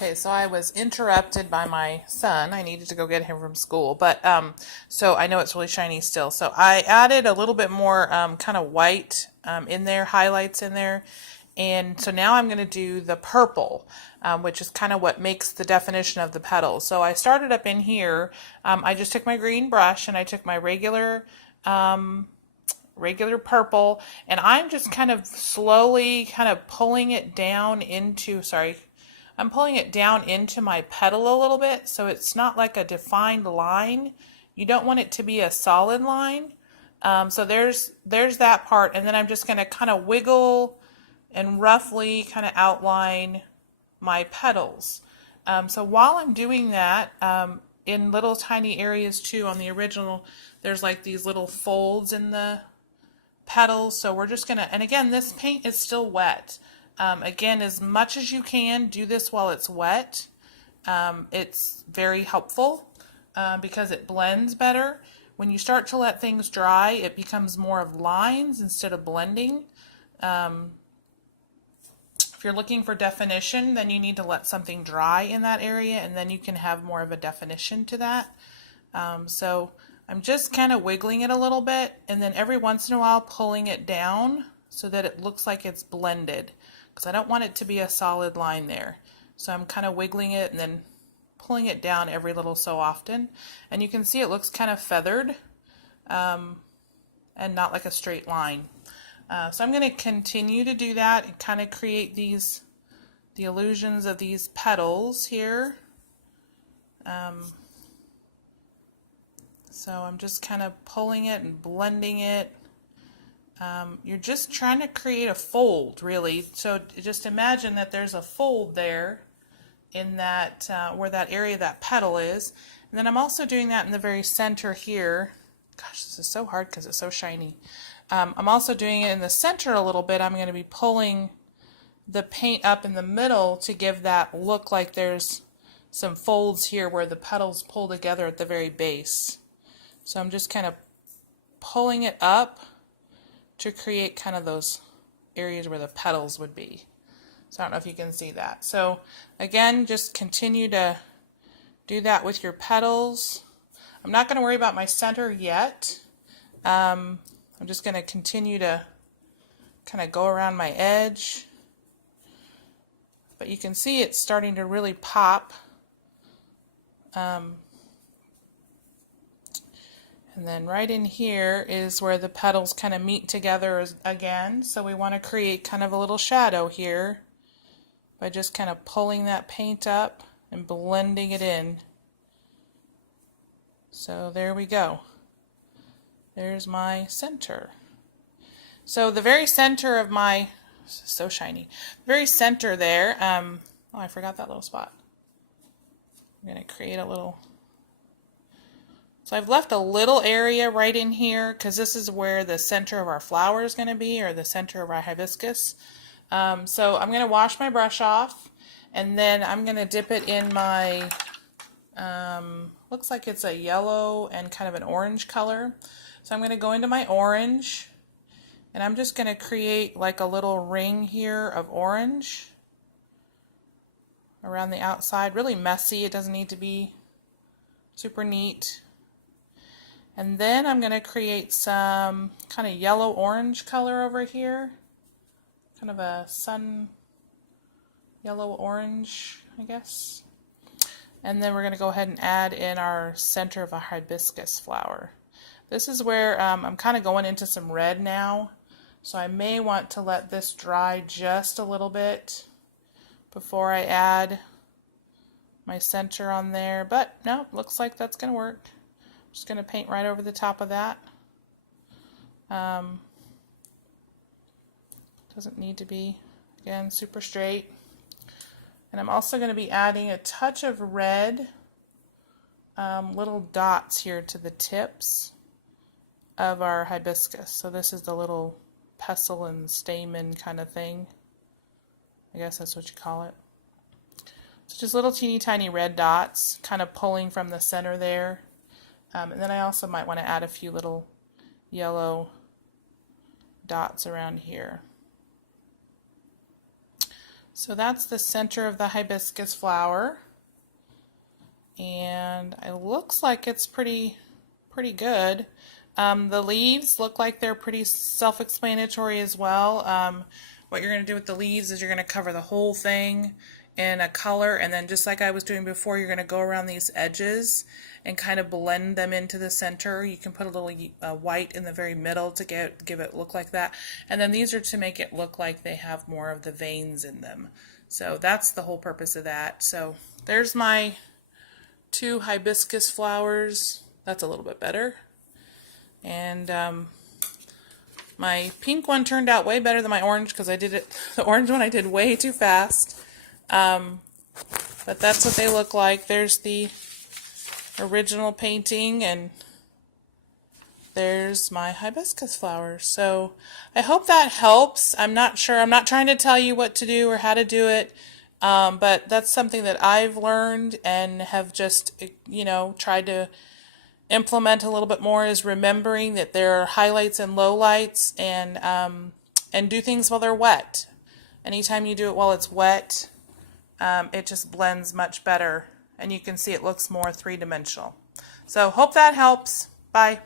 Okay, so I was interrupted by my son. I needed to go get him from school, but so I know it's really shiny still. So I added a little bit more kind of white in there, highlights in there, and so now I'm going to do the purple, which is kind of what makes the definition of the petals. So I started up in here. I just took my green brush and I took my regular purple, and I'm just kind of slowly kind of pulling it down into, I'm pulling it down into my petal a little bit, so it's not like a defined line. You don't want it to be a solid line. So there's that part, and then I'm just going to kind of wiggle and roughly kind of outline my petals. So while I'm doing that, in little tiny areas too on the original, there's like these little folds in the petals, so we're just gonna, and again, this paint is still wet. Again, as much as you can, do this while it's wet. It's very helpful because it blends better. When you start to let things dry, it becomes more of lines instead of blending. If you're looking for definition, then you need to let something dry in that area, and then you can have more of a definition to that. So I'm just kind of wiggling it a little bit, and then every once in a while pulling it down so that it looks like it's blended, because I don't want it to be a solid line there. So I'm kind of wiggling it and then pulling it down every little so often, and you can see it looks kind of feathered and not like a straight line. So I'm going to continue to do that and kind of create the illusions of these petals here. So I'm just kind of pulling it and blending it. You're just trying to create a fold, really. So just imagine that there's a fold there in that where that area that petal is. And then I'm also doing that in the very center here. Gosh, this is so hard because it's so shiny. I'm also doing it in the center a little bit. I'm going to be pulling the paint up in the middle to give that look like there's some folds here where the petals pull together at the very base. So I'm just kind of pulling it up to create kind of those areas where the petals would be. So I don't know if you can see that. So again, just continue to do that with your petals. I'm not going to worry about my center yet. I'm just going to continue to kind of go around my edge. But you can see it's starting to really pop. And then right in here is where the petals kind of meet together again. So we want to create kind of a little shadow here by just kind of pulling that paint up and blending it in. So there we go. There's my center. So the very center of my, so shiny, very center there, oh, I forgot that little spot. I'm going to create a little, so I've left a little area right in here because this is where the center of our flower is going to be, or the center of our hibiscus. So I'm going to wash my brush off, and then I'm going to dip it in my, looks like it's a yellow and kind of an orange color. So I'm going to go into my orange, and I'm just going to create like a little ring here of orange around the outside. Really messy, it doesn't need to be super neat. And then I'm going to create some kind of yellow-orange color over here. Kind of a sun yellow-orange, I guess. And then we're going to go ahead and add in our center of a hibiscus flower. This is where I'm kind of going into some red now. So I may want to let this dry just a little bit before I add my center on there. But no, looks like that's going to work. Just going to paint right over the top of that. Doesn't need to be, again, super straight. And I'm also going to be adding a touch of red, little dots here to the tips of our hibiscus. So this is the little pestle and stamen kind of thing. I guess that's what you call it. So just little teeny tiny red dots kind of pulling from the center there. And then I also might want to add a few little yellow dots around here. So that's the center of the hibiscus flower, and it looks like it's pretty good. The leaves look like they're pretty self-explanatory as well. What you're going to do with the leaves is you're going to cover the whole thing in a color, and then just like I was doing before, you're going to go around these edges and kind of blend them into the center. You can put a little white in the very middle to give it look like that, and then these are to make it look like they have more of the veins in them. So that's the whole purpose of that. So there's my 2 hibiscus flowers. That's a little bit better. And my pink one turned out way better than my orange because I did it, the orange one I did way too fast. But that's what they look like. There's the original painting, and there's my hibiscus flowers. So I hope that helps. I'm not sure. I'm not trying to tell you what to do or how to do it. But that's something that I've learned and have just, tried to implement a little bit more, is remembering that there are highlights and lowlights, and do things while they're wet. Anytime you do it while it's wet, it just blends much better, and you can see it looks more three-dimensional. So hope that helps. Bye.